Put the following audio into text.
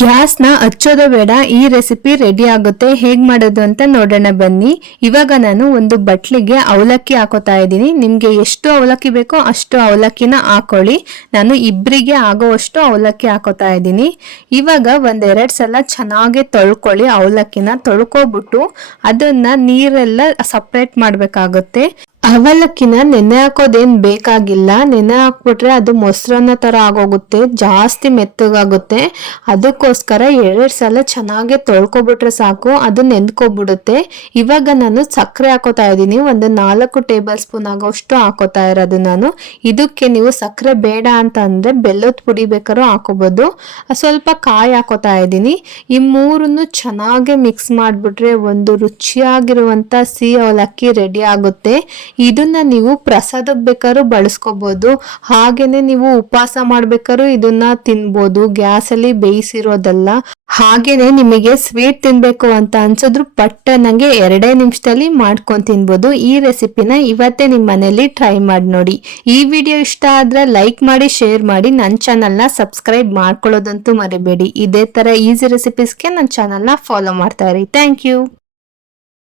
ಗ್ಯಾಸ್ನ ಹಚ್ಚೋದು ಬೇಡ, ಈ ರೆಸಿಪಿ ರೆಡಿ ಆಗುತ್ತೆ. ಹೇಗ್ ಮಾಡೋದು ಅಂತ ನೋಡೋಣ ಬನ್ನಿ. ಇವಾಗ ನಾನು ಒಂದು ಬಟ್ಲಿಗೆ ಅವಲಕ್ಕಿ ಹಾಕೋತಾ ಇದ್ದೀನಿ. ನಿಮ್ಗೆ ಎಷ್ಟು ಅವಲಕ್ಕಿ ಬೇಕೋ ಅಷ್ಟು ಅವಲಕ್ಕಿನ ಹಾಕೊಳ್ಳಿ. ನಾನು ಇಬ್ಬರಿಗೆ ಆಗೋವಷ್ಟು ಅವಲಕ್ಕಿ ಹಾಕೋತಾ ಇದ್ದೀನಿ. ಇವಾಗ ಒಂದೆರಡು ಸಲ ಚೆನ್ನಾಗಿ ತೊಳ್ಕೊಳ್ಳಿ. ಅವಲಕ್ಕಿನ ತೊಳ್ಕೊಬಿಟ್ಟು ಅದನ್ನ ನೀರೆಲ್ಲ ಸಪ್ರೇಟ್ ಮಾಡ್ಬೇಕಾಗುತ್ತೆ. ಅವಲಕ್ಕಿನ ನೆನೆ ಹಾಕೋದೇನ್ ಬೇಕಾಗಿಲ್ಲ. ನೆನೆ ಹಾಕ್ಬಿಟ್ರೆ ಅದು ಮೊಸರನ್ನ ತರ ಆಗೋಗುತ್ತೆ, ಜಾಸ್ತಿ ಮೆತ್ತಗಾಗುತ್ತೆ. ಅದಕ್ಕೋಸ್ಕರ 2 ಸಲ ಚೆನ್ನಾಗಿ ತೊಳ್ಕೊಬಿಟ್ರೆ ಸಾಕು, ಅದು ನೆಂದ್ಕೊಬಿಡುತ್ತೆ. ಇವಾಗ ನಾನು ಸಕ್ಕರೆ ಹಾಕೋತಾ ಇದ್ದೀನಿ. ಒಂದು 4 ಟೇಬಲ್ ಸ್ಪೂನ್ ಆಗೋಷ್ಟು ಹಾಕೋತಾ ಇರೋದು ನಾನು. ಇದಕ್ಕೆ ನೀವು ಸಕ್ಕರೆ ಬೇಡ ಅಂತ ಅಂದ್ರೆ ಬೆಲ್ಲದ ಪುಡಿ ಬೇಕಾದ್ರೂ ಹಾಕೋಬಹುದು. ಸ್ವಲ್ಪ ಕಾಯಿ ಹಾಕೋತಾ ಇದ್ದೀನಿ. ಈ ಮೂರನ್ನು ಚೆನ್ನಾಗಿ ಮಿಕ್ಸ್ ಮಾಡ್ಬಿಟ್ರೆ ಒಂದು ರುಚಿಯಾಗಿರುವಂತ ಸಿಹಿ ಅವಲಕ್ಕಿ ರೆಡಿ ಆಗುತ್ತೆ. ಇದನ್ನ ನೀವು ಪ್ರಸಾದಕ್ಕೆ ಬೇಕಾದ್ರೂ ಬಳಸ್ಕೋಬಹುದು, ಹಾಗೇನೆ ನೀವು ಉಪವಾಸ ಮಾಡ್ಬೇಕಾದ್ರೂ ಇದನ್ನ ತಿನ್ಬೋದು. ಗ್ಯಾಸ್ ಅಲ್ಲಿ ಬೇಯಿಸಿರೋದಲ್ಲ. ಹಾಗೇನೆ ನಿಮಗೆ ಸ್ವೀಟ್ ತಿನ್ಬೇಕು ಅಂತ ಅನ್ಸಿದ್ರು ನಂಗೆ 2 ನಿಮಿಷದಲ್ಲಿ ಮಾಡ್ಕೊಂಡು ತಿನ್ಬೋದು. ಈ ರೆಸಿಪಿನ ಇವತ್ತೇ ನಿಮ್ಮ ಮನೇಲಿ ಟ್ರೈ ಮಾಡಿ ನೋಡಿ. ಈ ವಿಡಿಯೋ ಇಷ್ಟ ಆದ್ರೆ ಲೈಕ್ ಮಾಡಿ, ಶೇರ್ ಮಾಡಿ, ನನ್ನ ಚಾನಲ್ನ ಸಬ್ಸ್ಕ್ರೈಬ್ ಮಾಡ್ಕೊಳ್ಳೋದಂತೂ ಮರಿಬೇಡಿ. ಇದೇ ತರ ಈಸಿ ರೆಸಿಪೀಸ್ಗೆ ನನ್ನ ಚಾನಲ್ನ ಫಾಲೋ ಮಾಡ್ತಾ ಇರಿ. Thank you.